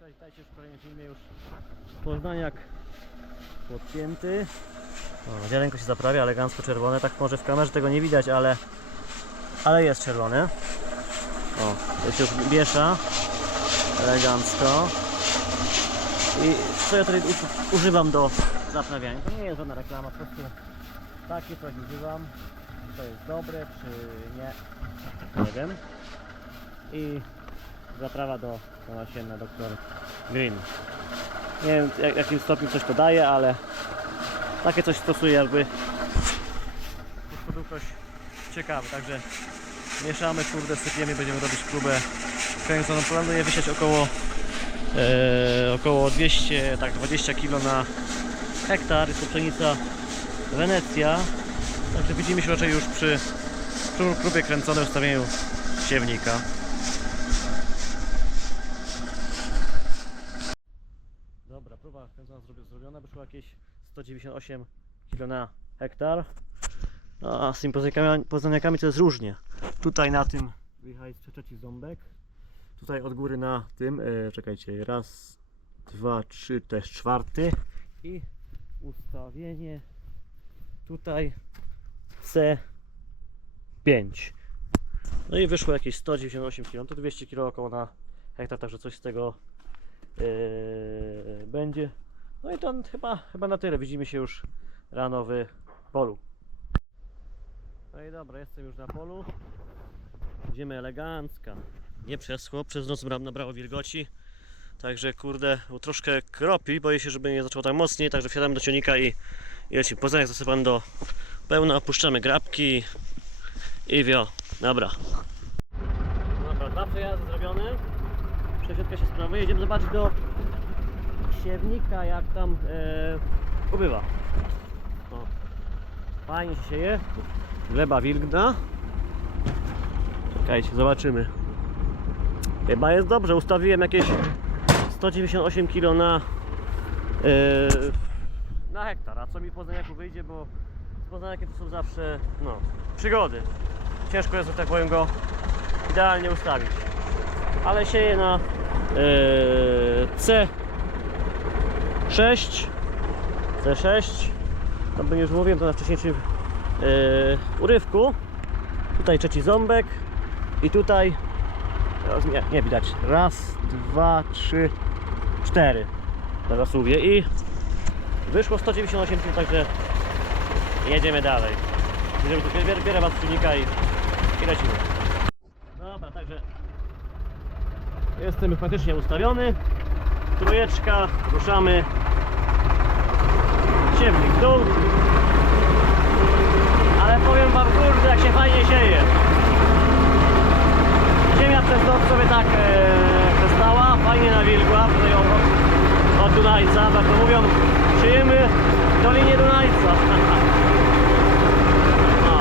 Cześć, witajcie w kolejnym filmie już Poznaniak podpięty. O, ziarenko się zaprawia, elegancko czerwone. Tak może w kamerze tego nie widać, ale, ale jest czerwone. O, to się już miesza elegancko. I co ja tutaj używam do zaprawiania? To nie jest żadna reklama, po prostu takie coś używam. Czy to jest dobre, czy nie, nie wiem. I zaprawa do, do nasienna Dr. Green. Nie wiem jak, jakim stopniu coś to daje, ale takie coś stosuję jakby po prostu był ktoś ciekawy, także mieszamy, kurde, sypiemy, będziemy robić próbę kręconą. Planuję wysiać około e, około 200, tak 20 kg na hektar, jest to pszenica Wenecja, także widzimy się raczej już przy, przy próbie kręconej ustawieniu siewnika. Dobra, próba kręcona zrobi- zrobiona, wyszło jakieś 198 kg na hektar. No, a z tymi poznaniakami, to jest różnie. Tutaj na tym wyjechał jest trzeci ząbek. Tutaj od góry na tym, e, czekajcie, raz, dwa, trzy, też czwarty. I ustawienie tutaj C5. No i wyszło jakieś 198 kg, to 200 kg około na hektar, także coś z tego yy, będzie. No i to chyba, chyba na tyle. Widzimy się już rano w polu. No i dobra, jestem już na polu. Idziemy elegancka. Nie przeschło, przez noc nabrało wilgoci. Także kurde, troszkę kropi, boję się, żeby nie zaczęło tak mocniej, także wsiadamy do ciągnika i, i lecimy. Poznanek zasypany do pełna, opuszczamy grabki i wio. Dobra. Dobra, dwa przejazdy zrobione. Przesiadka się sprawuje. Jedziemy zobaczyć do siewnika, jak tam e, ubywa. O. Fajnie się sieje. Gleba wilgna. Czekajcie, zobaczymy. Chyba jest dobrze. Ustawiłem jakieś 198 kg na, e, na hektar. A co mi po Poznaniaku wyjdzie, bo z Poznaniakiem to są zawsze no, przygody. Ciężko jest, że tak powiem, go idealnie ustawić. Ale sieję na e, C6 C6 tam już mówiłem to na wcześniejszym e, urywku. Tutaj trzeci ząbek. I tutaj nie, nie widać. Raz, dwa, trzy, cztery. Na zasuwie. I wyszło 198 kg, także jedziemy dalej. Bierę, bierę was z silnika i, i lecimy. Dobra, także Jestem już praktycznie ustawiony. Trójeczka, ruszamy. Siewnik w dół. Ale powiem wam kurde jak się fajnie sieje. Ziemia przez noc sobie tak e, przestała, fajnie nawilgła tutaj od, od Dunajca, jak to mówią, siejemy w Dolinie Dunajca. No.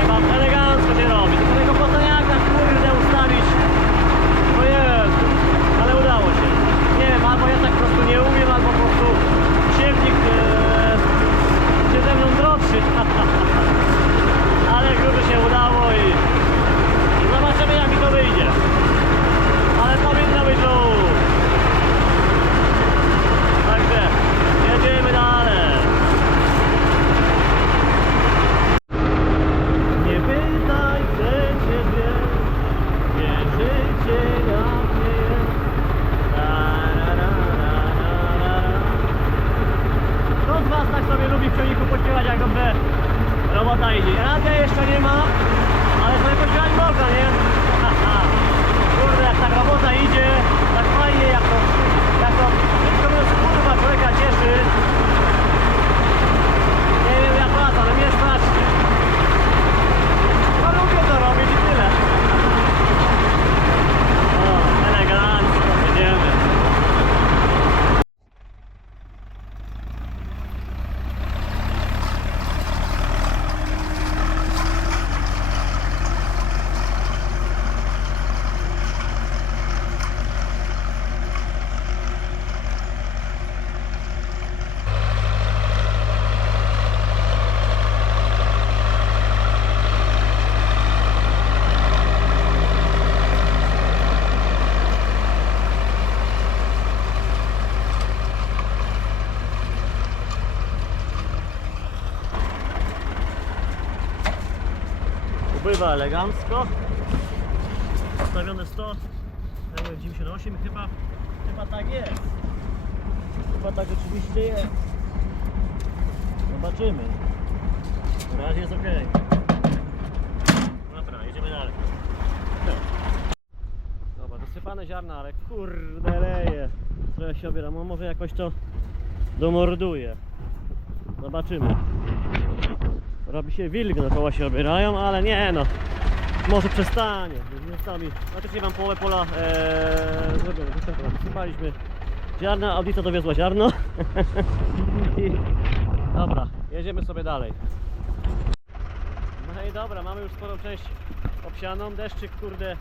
Chyba elegancko się robi. Tylko tego poznaniaka kurde ustawić o Jezu, ale udało się. Nie wiem, albo ja tak po prostu nie umiem, albo po prostu siewnik e, się ze mną drodzy. ale gruby się udało i, i zobaczymy jak mi to wyjdzie. Ale powinno być luz. Także jedziemy dalej. Nie pytaj, chcę ciebie nie życie jak nie jest. Ra, ra, ra, ra, ra, ra. Kto z Was tak sobie lubi w ciągniku pośpiewać jak dobrze robota idzie? Radia jeszcze nie ma, ale sobie pośpiewać można, nie? Kurde, jak tak robota idzie, tak fajnie, jak to, jak to, wszystko mówiąc, kurwa, człowieka cieszy. Nie wiem jak was, ale mnie strasznie. No lubię to robić i tyle. O, elegancko, jedziemy. Pływa elegancko. Ustawione 100, ja mówię 98 chyba, chyba tak jest. Chyba tak oczywiście jest. Zobaczymy. Na razie jest ok. Dobra, jedziemy dalej. Dobra, dosypane ziarna, ale kurde leje. Trochę się obieram, no może jakoś to domorduje. Zobaczymy. Robi się wilgno, koła się obierają, ale nie no. Może przestanie. Miejscami. Znaczy mam połowę pola ee, zrobione. Sypaliśmy ziarna, audycja dowiozła ziarno. I, dobra, jedziemy sobie dalej. No i dobra, mamy już sporą część obsianą. Deszczyk kurde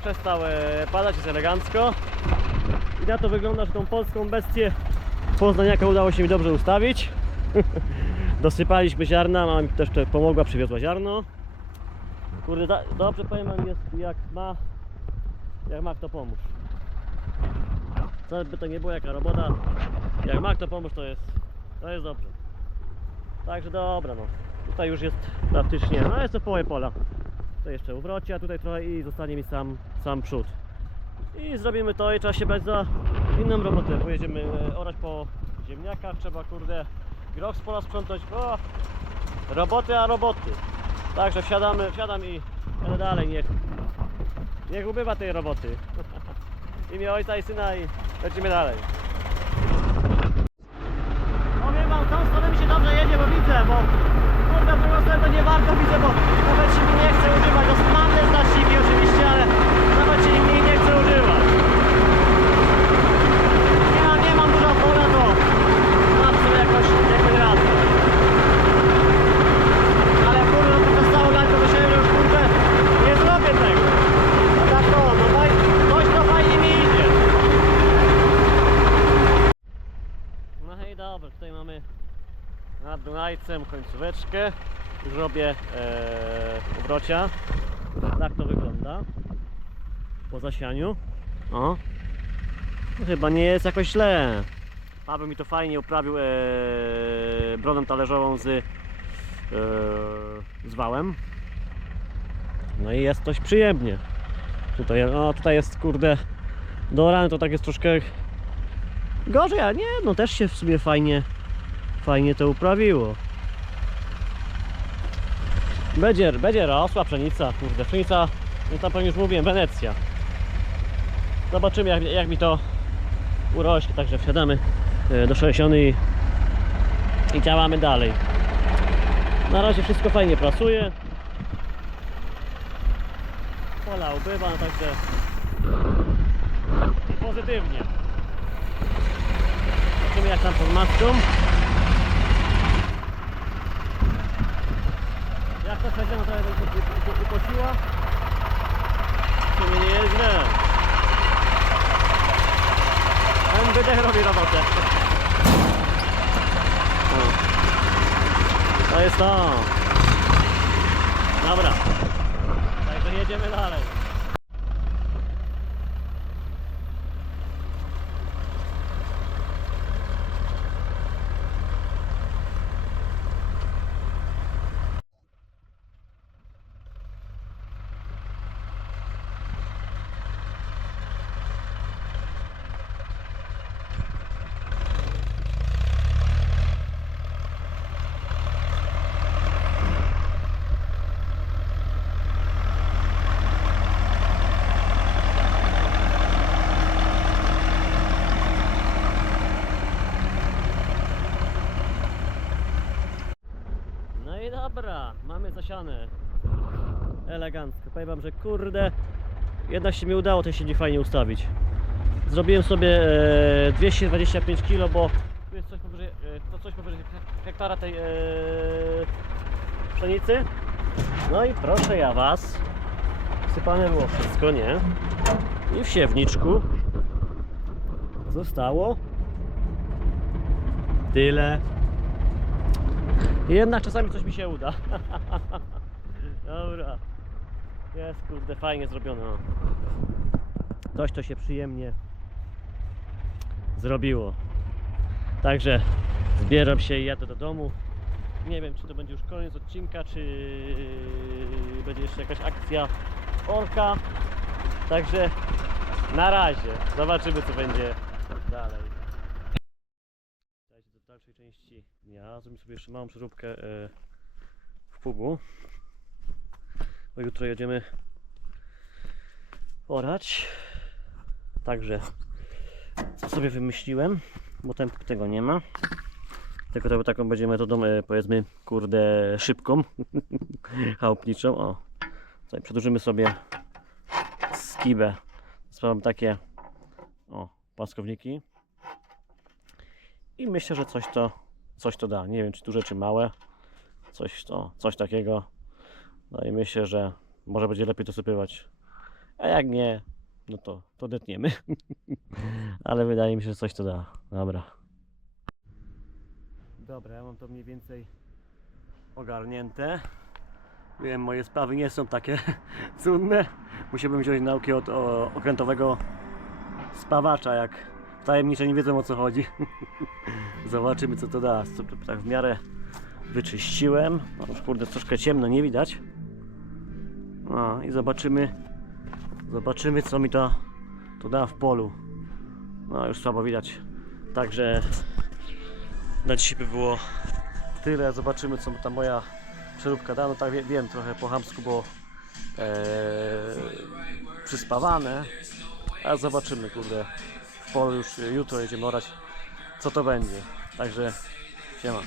przestał e, padać, jest elegancko. I na to wygląda, że tą polską bestię poznaniaka udało się mi dobrze ustawić. Dosypaliśmy ziarna, mama mi też pomogła, przywiozła ziarno. Kurde, da, dobrze powiem wam jest jak ma, jak ma kto pomóż. Co by to nie było, jaka robota, jak ma kto pomóż to jest, to jest dobrze. Także dobra no, tutaj już jest praktycznie, no jest to połowie pola. Tutaj jeszcze uwrocie, a tutaj trochę i zostanie mi sam, sam przód. I zrobimy to i trzeba się brać za inną robotę. Pojedziemy e, orać po ziemniakach, trzeba kurde groch z pola sprzątać. O, roboty, a roboty. Także wsiadamy, wsiadam i jadę dalej. Niech, niech ubywa tej roboty. Imię ojca i syna i lecimy dalej. Powiem wam, tą stronę mi się dobrze jedzie, bo widzę, bo kurde, drugą stronę to nie warto widzę, bo nawet się mi nie chce używać. Mam te znaczniki oczywiście, ale nawet się mi nie chce używać. Nie mam, nie mam dużo pola, to mam sobie jakoś, jakoś radzę. Ale kurde, no to zostało dać, to myślałem, że już kurde nie zrobię tego. A tak to, no faj, coś to fajnie mi idzie. No hej, dobra, tutaj mamy nad Dunajcem końcóweczkę. Już robię e, obrocia. Tak to wygląda. Po zasianiu. O. No, chyba nie jest jakoś źle. Paweł mi to fajnie uprawił e, brodą talerzową z, e, z wałem. No i jest dość przyjemnie. Tutaj, no, tutaj jest kurde do rany to tak jest troszkę gorzej, a nie, no też się w sumie fajnie fajnie to uprawiło. Będzie, będzie rosła pszenica, kurde, pszenica, no tam pewnie już mówiłem, Wenecja. Zobaczymy jak, jak mi to urośnie, także wsiadamy e, do 60 i, i działamy dalej. Na razie wszystko fajnie pracuje. Pola ubywa, no także pozytywnie. Zobaczymy jak tam pod maską. Jak to bym to ukosiła. W sumie nie jest źle. Wydech robi robotę. To jest to. Dobra. Także jedziemy dalej. No i dobra, mamy zasiane. Elegancko. Powiem wam, że kurde, jednak się mi udało to silnik fajnie ustawić. Zrobiłem sobie e, 225 kg, bo tu jest coś powyżej, e, to coś powyżej hek- hektara tej e, pszenicy. No i proszę ja was, sypane było wszystko, nie? I w siewniczku zostało tyle jednak czasami coś mi się uda. Dobra. Jest kurde fajnie zrobione. Coś to się przyjemnie zrobiło. Także zbieram się i jadę do domu Nie wiem, czy to będzie już koniec odcinka, czy będzie jeszcze jakaś akcja orka. Także na razie. Zobaczymy, co będzie dalej. Dnia. Zrobimy sobie jeszcze małą przeróbkę e, w pługu. Bo jutro jedziemy orać. Także co sobie wymyśliłem, bo ten pług tego nie ma. Tylko to taką będzie metodą, e, powiedzmy, kurde, szybką, chałupniczą. O, tutaj przedłużymy sobie skibę. Sprawam takie, o, płaskowniki. I myślę, że coś to, coś to da. Nie wiem, czy duże, czy małe. Coś, to, coś takiego. No i myślę, że może będzie lepiej dosypywać. A jak nie, no to, to detniemy. Ale wydaje mi się, że coś to da. Dobra. Dobra, ja mam to mniej więcej ogarnięte. Wiem, moje sprawy nie są takie cudne. Musiałbym wziąć nauki od o, okrętowego spawacza, jak tajemnicze nie wiedzą o co chodzi. Zobaczymy co to da. Tak w miarę wyczyściłem. No już kurde, troszkę ciemno, nie widać. No i zobaczymy, zobaczymy co mi to, to da w polu. No już słabo widać. Także na dzisiaj by było tyle. Zobaczymy co ta moja przeróbka da. No tak wie, wiem, trochę po chamsku było e, przyspawane. A zobaczymy, kurde. W już jutro jedziemy orać. Co to będzie. Także siema.